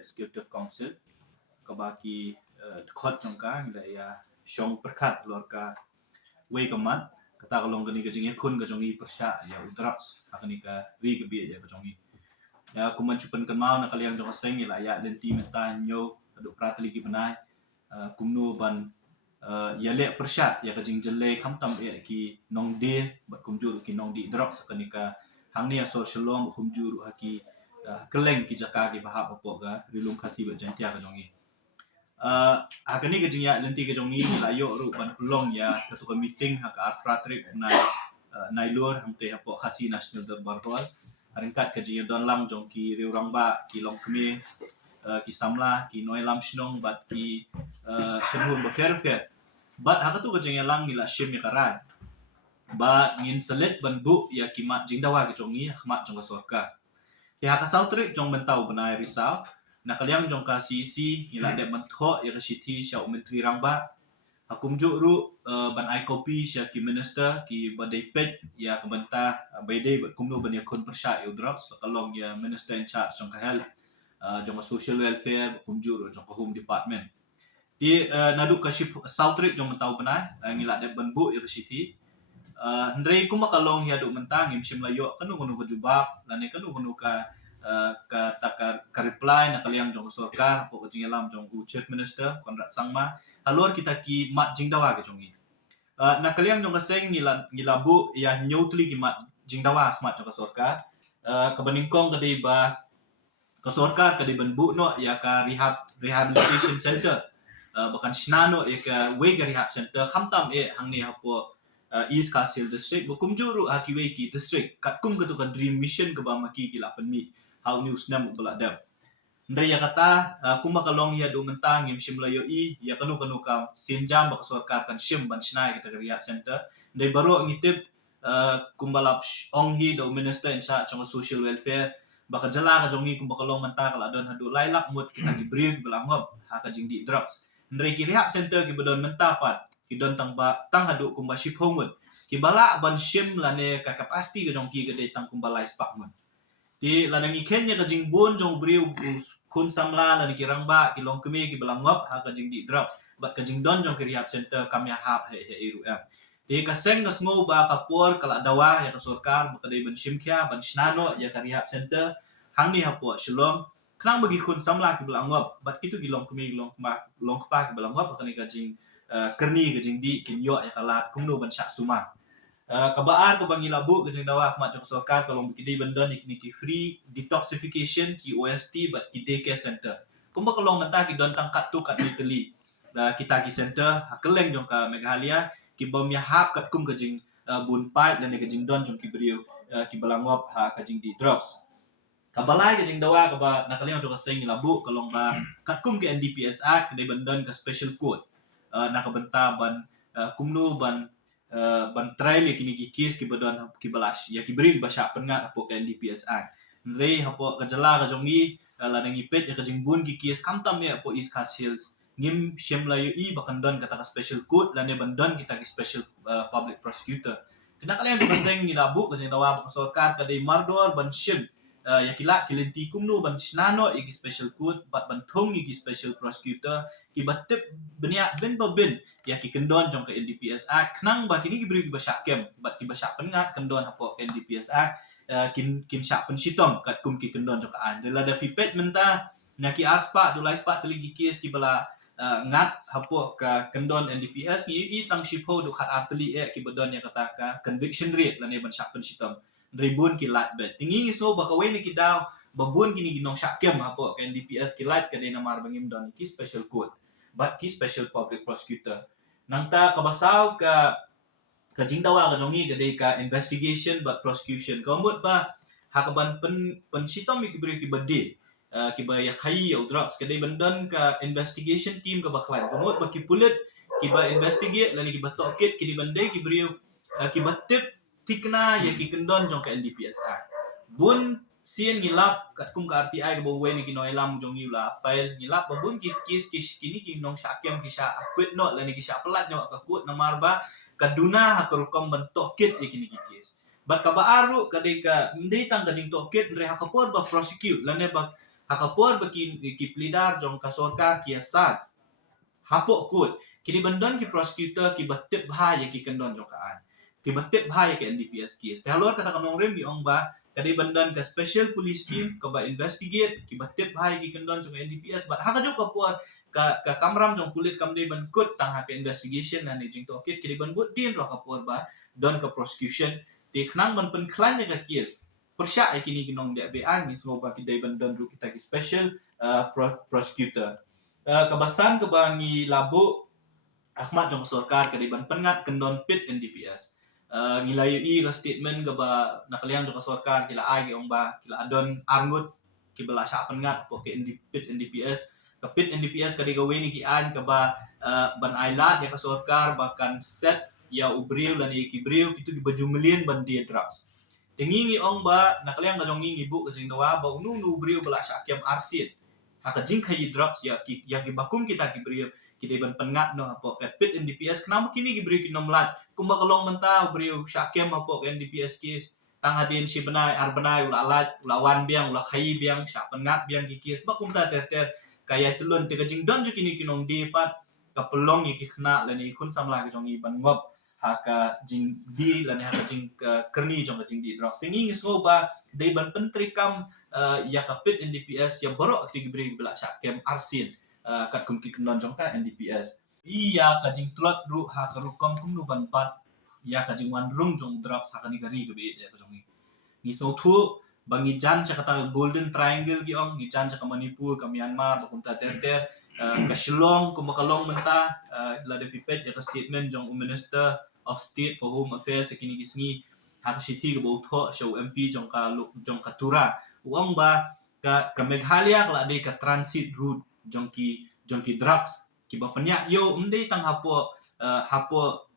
Executive Council kabaki khot jongka ngila ya shong perkat luar ka we kamat kata kalong gani ka jingya kun ka jongi persya ya udraks akani ka ri ka bi ya ka jongi ya kuman chupan kan mau na kaliang jong seng ngila ya lenti meta nyo adu pratli ki banai kumnu ban ya le persya ya ka jing jelle khamtam ya ki nong de bat kumjur ki nong di draks akani ka hangni ya social long kumjur haki keleng ki jaka ki bahap apo ga rilung khasi ba jantia ka jongi hakani ke jingya lenti ke jongi layo ru ban kulong ya ketua meeting haka pratrik nai luar hamte apo khasi national darbar hall haringkat ke jingya don lang jong ki riurang ba ki long kemi ki samla ki noi lam shnong bat ki kenhun ba fer bat haka tu ke jingya lang ngila shim ya karai ba ngin selet ban bu ya ki mat jingdawa ke jongi khmat jong ka sorka ya haka sautrik jong mentau benai risau na kaliang jong ka CC ila de mentho ya ka sithi sya menteri rangba hakum ru ban ai copy sya ki minister ki badai pet ya ka banta baidai bat kumno ban ya kun persya ya drops kalong ya minister in charge jong ka health jong ka social welfare kumju jong ka home department ti nadu ka ship sautrik jong mentau benai ngila de ban bu ya ka sithi ndrei kuma kalong ya du mentang im sim layo kanu kanu ka jubab lane kanu ka ka reply na kaliang jong sorkar po jing alam jong chief minister Conrad Sangma halor kita ki mat jingdawa ke jongi na kaliang jong seng ngila bu ya nyotli ki mat jingdawa mat jong sorkar ka baningkong kadai ba ka sorkar kadai ban bu no ya ka rehabilitation center bahkan snano ya ka we ka rehab center khamtam hangni hapo East Kasil district bukum juru hakiwe ki district katkum ketu ka dream mission ke ba maki ki lapan mi how news nam bala dam ndre ya kata kuma kalong ya do mentang im shimlayo ya kanu ka sinjam ba sorkar kan shim ban snai kita rehab center ndre baro ngitip kumbalap onghi do minister in charge of social welfare baka jala ka jongi kumba kalong menta kala don hadu lailak mut kita di brig belangop ha ka jingdi drugs ndre ki rehab center ki bodon menta pat ki don tang hadu kumba ship homut ki bala ban shim lane ka capacity ka jong ki ka dai tang kumba lai spak mun ti lane ngi kenya ka jing bon jong briu kun samla lane ki rangba ki long kemi ki belangop ha ka jing di drugs bat ka jing don jong ki rehab center kamya hap he iru ya ti ka seng ka smo ba ka por kala dawa ya ka sorkar ba dai ban shim kya ban snano ya ka rehab center hangni hapo shalom knang bagi kun samla ki belangop bat kitu ki long kemi long kpa ki belangop ka ni ka jing kerni ke jing di kinyo ya kalat kumno ban syak suma kabaan ko bangi labu ke jing dawa khmat jong sorkar kalong kidi bandon ikni ki free detoxification ki OST bat ki daycare center kumba kalong menta ki don tangkat tu kat Italy kita ki center hakeleng jong ka Meghalaya ki bom ya hap kat kum ke jing bun pai dan ke jing don jong ki brio ki balangop ha ka jing di drugs kabalai ke jing dawa ka ba nakaliang jong ka seng labu kalong ba kat kum ke NDPS Act ke bandon ka special code nakabenta ban kumnu ban trial kini kikis ki badon ki balas ya ki bring basya pengat apo ka NDPS Act rei hapo kajala ka jongi ladang ipet ya ka jingbun kikis kamtam ya apo East Coast Hills ngim shemlayo bahkan don kata ka special code lane bandon kita ki special public prosecutor kena kalian paseng ni labu ka jing dawa ka sorkar ka dei mardor ban shem ya kila kilenti kumnu ban snano ki special code bat ban thong ki special prosecutor ki batip benia ben ya ki kendon jong ka NDPS Act knang ba kini ki beri ki basya kem bat ki basya pengat kendon hapo NDPS Act kin syak pensitong kat kum ki kendon jong ka an dela da pipet menta na ki aspa dulai spa teligi kes ki bala ngat hapo ka kendon NDPS ni tang shipo du khat arteli ki bedon ya kata ka conviction rate lane ban syak pensitong ribun ki lat bet tingi so bakawe ni ki daw babun kini ginong syak kem hapo ka NDPS ki lat ka de namar bangim don ki special code but ki special public prosecutor nangta kabasaw ka jingdawa ka jongi gade ka investigation but prosecution kamut ba hakaban pensitom ki beri ki bade ki ba ya khai au drugs kade bandan ka investigation team ka baklan kamut ba ki pulit ki ba investigate lani ki ba tokit ki bandai ki beri ki batip tikna ya ki kendon jong ka NDPS bun sien ngilap kat kum ka RTI ke bawe ni kinoi lam jong yula file ngilap babun ki kini ki nong syakem ki sya akwit no lani ki sya pelat nyo ka kut namar ba kaduna hakurukom bentok kit kini ki bat ka baaru kadai ka ndai tang ka jing tokit re hakapor ba prosecute lane ba hakapor bagi pelidar jong kasorka kiasat hapok kut kini bandon ki prosecutor ki batip bahaya ki kendon jokaan ki batip bahaya ki NDPS case halor kata kanong rem gi ong ba kadi bandon ka special police team ka ba investigate ki batip bahaya ki kendon jong NDPS bat haka jo kapor ka kamram jong pulit kamde ban kut tang ha investigation na ni jing to kit kini ban but din ro kapor ba don ka prosecution ti khnang ban pen klan ka case persya kini ginong de be ang ni semua ki dai bandon ru kita ki special prosecutor kabasan kebangi labu Ahmad jong sorkar kadiban pengat kendon pit NDPS ngilayu i ka statement ke ba nakalian jong sorkar kila ai ong ba kila adon arngut ki bela sya pengat po ke pit NDPS ke pit NDPS kadi gawe ni ki an ke ba ban ailat ya ka sorkar bahkan set ya ubriu lan ki briu kitu ki bajumlin ban dia drugs tingi ong ba nakalian ka jong ngi bu ka sing dawa ba unu nu briu bela sya kem arsit haka jing kai drugs ya ki bakum kita ki brio ki ban pengat no apo pit NDPS kenapa kini ki brio ki nomlat kumba kalong mentau brio syakem apo NDPS case tang hadin si benai ar benai ula alat ula wan biang ula khai biang syak pengat biang ki case bakum ta ter kaya telun te jing don ju kini kinong di pat ka pelong ki khna lani kun samla ki jong i ban ngop haka jing di lani haka jing kerni jong jing di drugs tingi ngisgo ba dei ban pentri kam ya kapit NDPS yang borok ti gibri belak syakem arsin kat kum ki kendon jongka NDPS iya kajing tulot ru ha karukom kum nu ban pat ya kajing wan rung jong drugs ha kani gari gabe ya kajong ni so thu bangi jan cha kata golden triangle ki ong gi jan cha Manipur ka Myanmar bakum ta ter ka Shillong kum kalong menta la de pipet ya ka statement jong minister of state for home affairs kini gisngi ha ka sithi ga bo tho show MP jong ka tura uang ba ka Meghalaya kala de ka transit route jongki drugs ki ba penya yo umde tang hapo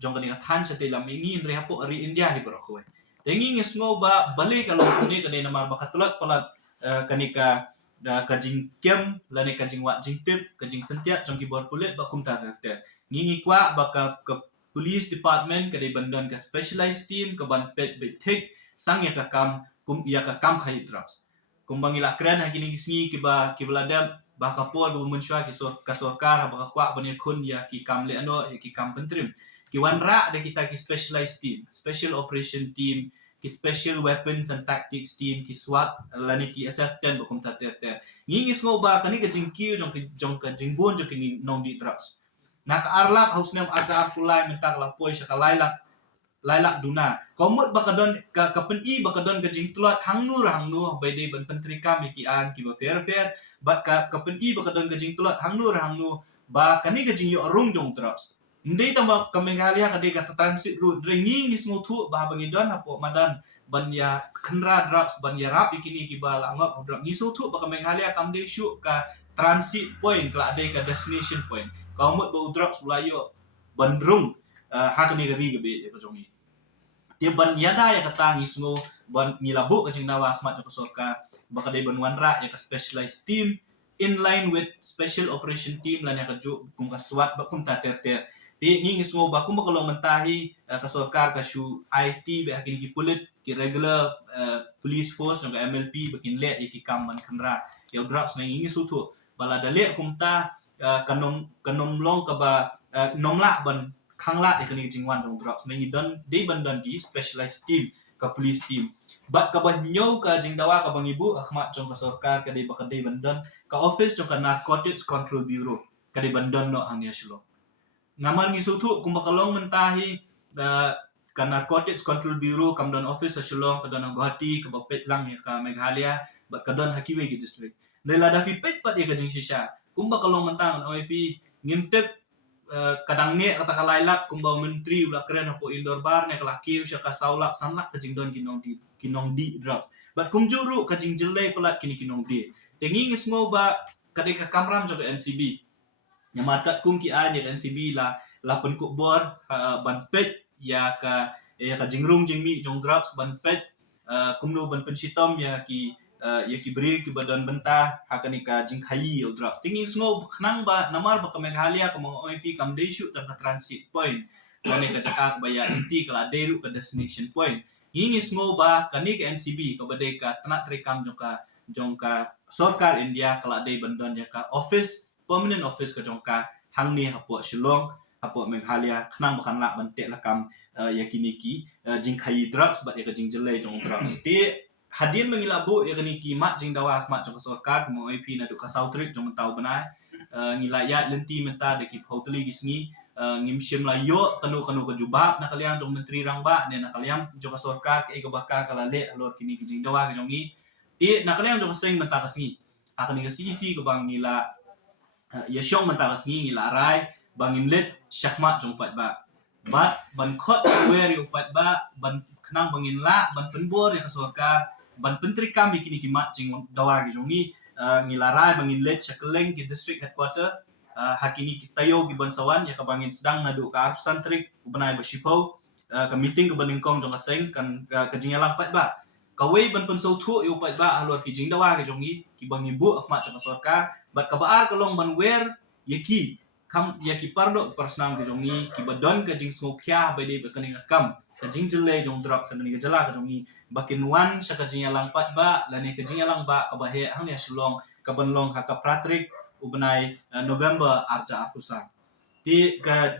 jong ka than sa te lam ingin re hapo ri India hi bro ko tengi ngismo ba balik kalau ni ka na mar bakatulot palat kanika kajing kem lani kajing wat jing tip kajing sentia jongki bor pulit ba kum ta te ngingi kwa ba ka police department ka de bandan ka specialized team ka ban pet betek tang ya ka kam khai drugs kumbang ila kren ha gini gisngi kiba kiblada ba kapor ba munshwa ki ka sorkar ba kwa bani kun ya ki kamle ano ki kam pentrim ki wanra de kita ki specialized team special operation team ki special weapons and tactics team ki SWAT lani ki SF10 ba kum ta ter ngingi ngo ba kani ka jingki jong ka jingbon jo ki nong di drugs na ka arla hausnem aja pulai mentak la poi sa lailak duna komut bakadon ka peni bakadon ka jing tulot hangnu by day ban pentri kami ki an ki ba per bat ka peni bakadon ka jing tulot hangnu ba kani ka jing yo rung jong drugs ndai tamba ka Meghalaya ka de ka transit route ringi ni smutu ba bangidon apo madan ban ya khenra drugs ban ya rap ikini ki ba langap drug ni sutu ba ka Meghalaya kam de shu ka transit point ka de ka destination point komut ba drugs ulayo bandrung hakni gari gabe e pajongi dia ban yada ya kata ngisngo ban ngilabu ka jingnawa Ahmad ko sorka baka de ban wanra ya ka specialized team in line with special operation team lan ya ka ju kum ka SWAT ba kum ta ter ti ngisngo ba kum ba kalong mentahi ka sorkar ka shu IT ba kini ki pulit ki regular police force nga MLP bakin le ki kam man khamra ya drugs na ngi sutu bala dale kum ta kanom long ka ba nomla ban khangla de kani jingwan jong drugs mengi don de bandan di specialized team ka police team bat ka ban nyo ka jingdawa ka bang ibu Ahmad jong ka sorkar ka de baka de bandan ka office jong ka narcotics control bureau ka de bandan no hang ya shilo ngaman gi sutu kum bakalong mentahi ka narcotics control bureau kam don office sa Shillong ka don Guwahati ka bapet lang ya ka Meghalaya bat ka don Hakiwe gi district nila da fi pet pat ya ka jing shisha kum bakalong mentang OIP ngimtep kadang ni kata kalailak kumbau menteri ulah keren apa indoor bar ne kelaki usya ka saulak sanlak kajing don kinong di drugs but kum juru kajing jelai pelat kini kinong di tengi ngismo ba kadeka kamram jobe NCB nyamarkat kum ki anya NCB la penkuk bor ban pet ya ka jingrung jingmi jong drugs ban pet kumno ban pensitom ya ki beri ki badan bentah hakani ka jing khayi o drug tingi snow khnang ba namar ba ka Meghalaya ka mga OIP kam de shoot ka transit point kani ka cakak ba ya inti kala deru ka destination point ngingi snow ba kani ka NCB ka bade ka tanak rekam jong ka Sarkar India kalau ada bandon ya ka office permanent office ka jongka hang ni hapo Shillong hapo Meghalaya khnang bakan lak bantek lakam yakiniki jing khayi drugs bat ya ka jing jelai jong drugs ti hadin mengilabu ya kiniki mat jing dawa mat jong sarkar mo IP na du ka sautrik jong tau banai ngilaya lenti menta de ki hoteli gisngi ngimshim la yo kanu ke jubab na kalian jong menteri rangba ne na kalian jong sarkar ke ga bakal kala le alor kini ki jing dawa ka jong ni ti na kalian jong sing menta kasngi akan ni sisi ke bang ngila ya syong menta kasngi ngila rai bangin let syakmat jong pat ba bat ban khot wer yu pat ba ban khnang bangin la ban penbor ya sarkar ban penteri kami kini ki mat jing dawa ki jong ni ngila rai bangin let syakeleng ki district headquarter hakini tayo gi bansawan ya kabangin sedang nadu ka arf santrik ubanai basipau ka meeting ke baningkong jong aseng kan ka jingalang pat ba kawai ban pensau thu yu pat ba halor ki jing dawa ke jongi ki bangi bu akmat jong sarkar bat ka baar kalong ban wer yaki kam yaki pardo personal ke jongi ki badon ka jing smokya bade bakaning akam ka jing jele jong drop sanani ka jala ke jongi bakin wan sa ka jingalang pat ba lani ka jingalang ba ka bahe hang ya shulong ka banlong ka pratrik ubenai November arca apusa ti ka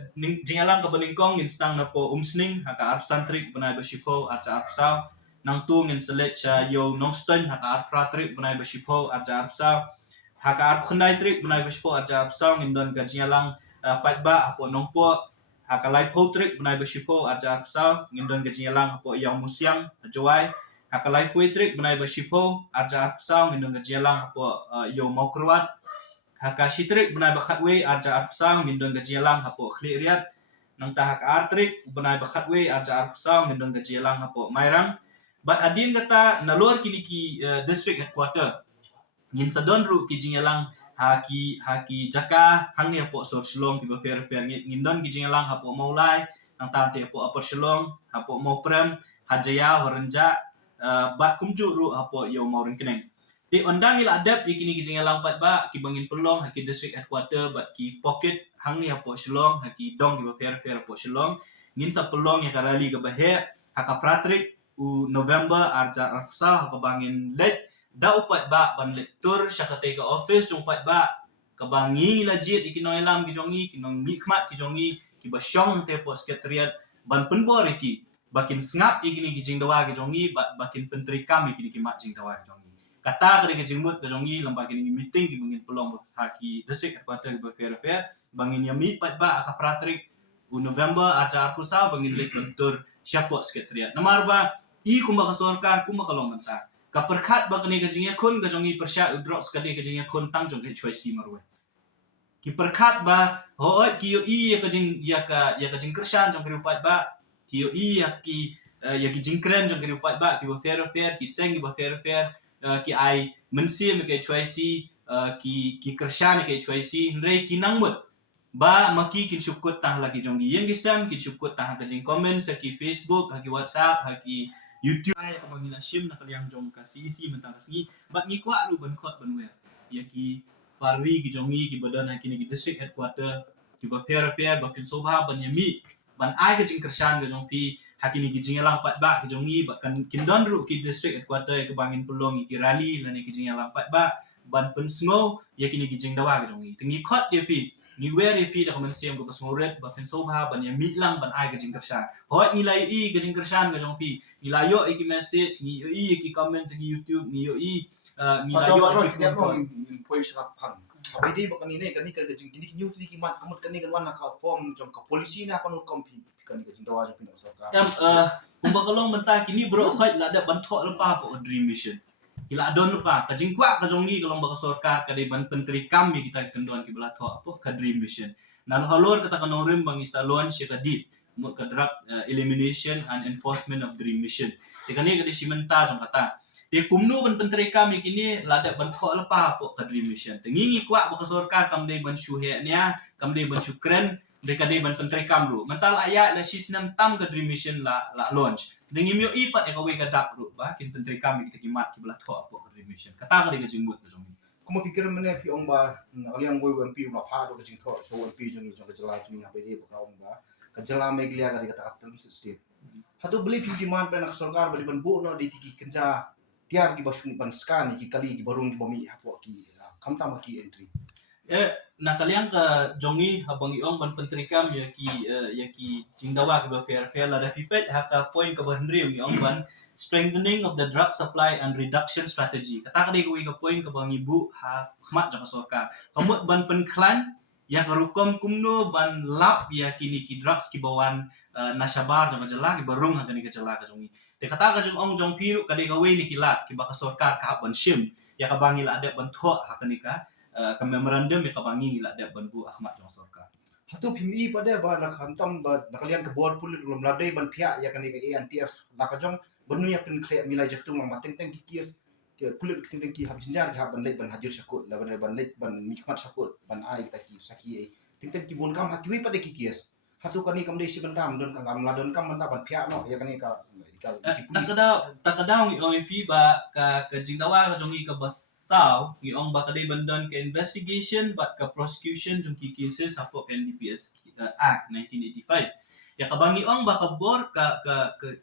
jingalang ka baningkong instang na po umsning haka arpsantrik benai basipo arca apsa nang tu ngin selet cha yo nongston haka arpratrik benai basipo arca apsa haka arp khandai trik benai basipo arca apsa ngin don ka jingalang patba apo nongpo haka lai potrik benai basipo arca apsa ngin don ka jingalang apo yang musyang joai haka lai poetrik benai basipo arca apsa ngin don ka jingalang apo yo mokrwat haka shitrik benai bakhatwe arca arpsang mindon gajialang hapo khli riat nang tahak artrik benai bakhatwe arca arpsang mindon gajialang hapo mairang bat adin kata nalor kini ki district headquarter ngin sadon ru ki jingalang haki jaka hangni hapo sor shilong ki baper ngin don ki jingalang hapo maulai nang tante hapo upper shilong hapo moprem hajaya horenja bat kumju ru hapo yo maurin keneng di ondang ila adab ikini ki jingalang pat ba ki bangin pelong haki district headquarter bat ki pocket hangni hapo shilong haki dong ki baper hapo shilong ngin sa pelong ya karali ke bahe haka pratrik u November arja arsa haka bangin let da upat ba ban lektur syakate ka office jong pat ba ka bangi lajit ikinoy lam ki jongi kinong mikmat ki jongi ki basyong te po sekretariat ban penbor iki bakin ngap ikini ki jingdawa ki jongi bakin penteri kami kini ki mat jingdawa ki jongi kata kali ke jimut ke jongi lembaga ini meeting ki bangin pelong haki district headquarter ki baper bangin ya meet pat ba aka pratrik u November acara pusau bangin lek bentur syapot sekretariat namar ba i kumba ka sarkar kumba kalong menta ka perkhat ba kini ke jingya kun ke jongi persya udrok sekali ke jingya kun tang jong ke choice marwe ki perkhat ba hoot ki yo i ka jing ya ka jing kersan jong ke pat ba ki yo i ya ki jingkren jong ke pat ba ki baper ki seng ki baper ki ai mensim ke choisi ki kersan ke choisi ndre ki nangmut ba maki kin syukut tah lagi jongi yang gisam kin syukut tah ka jing comment sa ki Facebook ha ki WhatsApp ha ki YouTube ay ka mangila shim na kalyang jong ka sisi mentang kasi bat ngi kwa ru ban khot ban wer ya ki parwi ki jongi ki badan ha ki district headquarter ki ba per bakin sobha ban yami ban ai ka jing kersan ka jong pi hakini ki jingalang pat ba ki jongi ba kan kindon ru ki district headquarter ke bangin pelong ki rally lani ki jingalang pat ba ban pensngo yakini ki jingdawa ki jongi tingi khot dia pi ni wer pi da komen siam ko pasmoret ba pen sobha ban ya mitlang ban ai ki jingkersan hoi ni lai i ki jingkersan ka jong pi ni layo ki message ni i ki comment sa YouTube ni yo i ni layo ki ko in poi sa phang abidi ba kanine kani ka jing kini new ki mat kamut kani kan wan ka form jong ka polisi na kon kompi kani ka jingdawa jong pin sarkar kumba kalong menta kini bro khoi la da ban tho lepa po dream mission kila don lepa ka jingkwa ka jongi kalong ba sarkar ka de ban penteri kami kita kendon ki bala tho apa ka dream mission nan halor kata kanorim bang isalon shi ka dit mo ka drug elimination and enforcement of dream mission tekani ka de simenta jong kata de kumnu ban penteri kami kini la da ban tho lepa po ka dream mission tengi kwa ba sarkar kam de ban shuhe nya kam de ban shukren mereka di ban penteri kamru mental ayat la sistem tam ke dream mission la launch dengan mio ipat ya kawe ka dak ru ba kin penteri kami kita kimat ki belah tho apa ke dream mission kata ka de jimbut ke jongi kuma pikir mene fi ong ba aliang boy MP la pha do jing tho so MP jong jong jela jing na pede ba ong ba ka jela meglia ka kata apel state hatu beli fi man pe nak sarkar ba ban bu no di tiki kenja tiar ki basun ban scan ki kali ki barung ki bami hapo ki kamta ki entry nakaliang ka jongi habang iong ban pentrikam ya ki jingdawa ki ba fair la da fipet ha ka point ka ban rim iong ban strengthening of the drug supply and reduction strategy kata ka ko ka point ka bang ibu ha khmat jang sorkar kamut ban penklan ya karukom kumno ban lap ya kini ki drugs ki bawan nasabar jang jala ki barung ha kani ka jala ka jongi te kata ka jong ong jong piru ka ka we ni ki lat ki ba ka sorkar ka ban shim ya ka bangi la de ban tho ha kani ka ka memorandum ya kabangi la de banbu Ahmad jong sorka hatu pimi pada ba na kantam ba nakalian ke bor pulit belum ladai ban pihak ya kan ke ANTF la ka jong benu ya pen kle milai jaktu mang mateng teng ki ke pulit teng teng ki habis jar ki ban lek ban hajir sakut la ban lek ban mikmat sakut ban ai ta ki saki teng teng ki bon kam hakwi pada ki kias hatu kani kam dei si bentam don kam ladon kam ban ban pihak no ya kan takadaw ngi ong pi ba ka jingdawa ka jongi ka basaw ngi ong ba kadai bandan ka investigation but ka prosecution jong ki cases hapo NDPS Act 1985 ya kabangi ong ba ka bor ka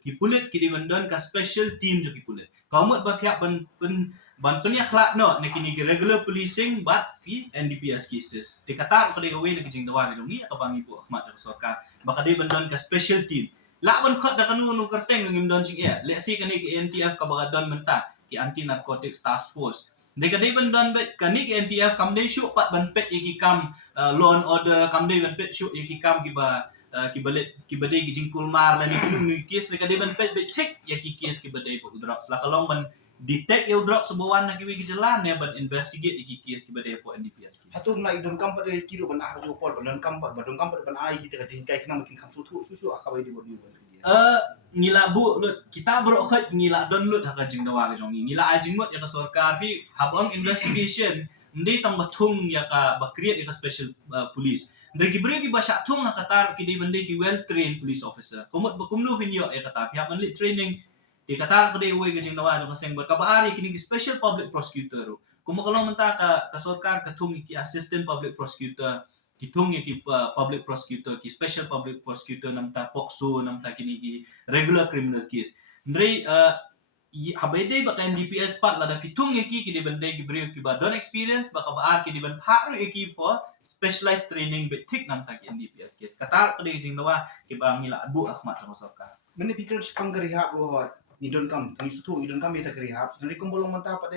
ki pulit ki di bandan ka special team jong ki pulit kamut ba pihak ban punya khlak no na kini regular policing but ki NDPS cases tikata ka kadai gawe na ki jingdawa ka jongi ka bangi po Ahmad jong sorka ba kadai bandan ka special team laban khot da kanu nu kerteng ngim don sing ya le si kani ki NTF ka baga don menta ki anti narcotics task force de kadai ban don bet kani ki NTF kam dei shu pat ban pet ki kam law and order kam dei ban pet shu ki kam ki ba ki balet ki badai ki jingkul mar la ni kunu ni kes le kadai ban pet bet check ya ki kes ki badai po drugs la kalong ban detect eu drugs sebawan na ki wi ki jalan ne ban investigate ki kes ki badai po NDPS ki hatu na idon kam pada kiro ban ah jo pol ban kam ban ai kita ka jingkai kena makin kam susu akabai di bodi ngila bu lut kita bro khat ngila don lut ha jing dawa ka jongi ngila ajing mot ya ka sarkar pi habang investigation ndi tang bathung ya ka ba create ya ka special police ndri gibre ki ba sha thung ha katar ki di bande ki well trained police officer kumot ba kumnu pinyo ya kata pi haban lit training di kata ko de we ka jing dawa ka seng ba ka baari kini ki special public prosecutor kumakalong menta ka sarkar ka thung ki assistant public prosecutor kitung ki public prosecutor ki special public prosecutor namta pokso namta kini ki regular criminal case ndrei habede ba kan DPS pat la da pitung ki di bande ki brio ki ba don experience ba ka ba ki di ban pharu ki for specialized training bet thik namta ki DPS case katar ko de jing dawa ki ba ngila abu Ahmad sarkar mene pikir sepanggar rehab lo ni don kam ni sutu ni don kam eta rehab nari kumbolong manta pada